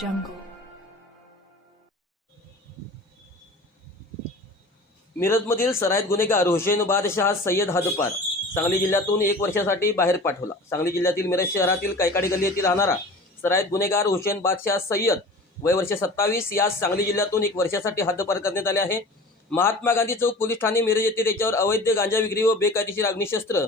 jungle. मिरजमधील सरायत गुन्हेगार हुसेन बादशाह सय्यद हदपार सांगली जिल्ह्यातून एक वर्षासाठी बाहेर पाठवला. सांगली जिल्ह्यातील मिरज शहरातील कैकाडी गल्ली येथील राहणारा सरायत गुन्हेगार हुसेन बादशाह सय्यद वय वर्ष सत्तावीस या सांगली जिल्ह्यातून एक वर्षासाठी हद्दपार करण्यात आले आहे. महात्मा गांधी चौक पोलीस ठाणे मिरज येथे त्याच्यावर अवैध गांजा विक्री व बेकायदेशीर अग्निशस्त्र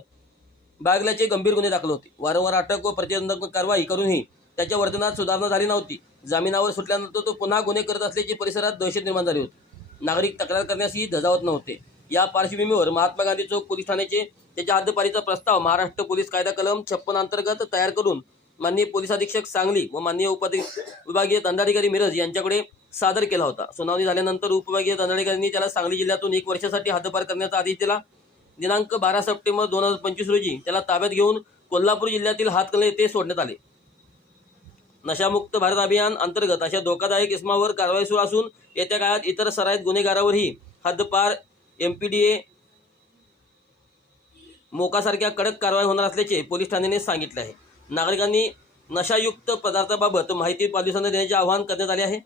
बागल्याचे गंभीर गुन्हे दाखल होते. वारंवार अटक व प्रतिबंधात्मक कारवाई करूनही त्याच्या वर्तनात सुधारणा झाली नव्हती. जामिनावर सुटल्यानंतर तो पुन्हा गुन्हे करत असल्याची परिसरात दहशत निर्माण झाली होती. नागरिक तक्रार करण्यासही धजावत नव्हते. या पार्श्वभूमीवर महात्मा गांधी चौक पोलीस ठाण्याचे त्याच्या हद्दपारीचा प्रस्ताव महाराष्ट्र पोलीस कायदा कलम छप्पन अंतर्गत तयार करून माननीय पोलीस अधीक्षक सांगली व माननीय उपअधि विभागीय दंडाधिकारी मिरज यांच्याकडे सादर केला होता. सुनावणी झाल्यानंतर उपविभागीय दंडाधिकाऱ्यांनी त्याला सांगली जिल्ह्यातून एक वर्षासाठी हद्दपार करण्याचा आदेश दिला. दिनांक बारा सप्टेंबर दोन हजार पंचवीस रोजी त्याला ताब्यात घेऊन कोल्हापूर जिल्ह्यातील हातकणंगले येथे सोडण्यात आले. नशामुक्त भारत अभियान अंतर्गत अशा धोकादायक इसमावर कारवाई सुरू असून येत्या काळात इतर सराईत गुन्हेगारावरही हद्दपार एम पी डी ए मोकासारख्या कडक कारवाई होणार असल्याचे पोलीस ठाण्याने सांगितले आहे. नागरिकांनी नशायुक्त पदार्थाबाबत माहिती पोलिसांना देण्याचे आवाहन करण्यात आले आहे.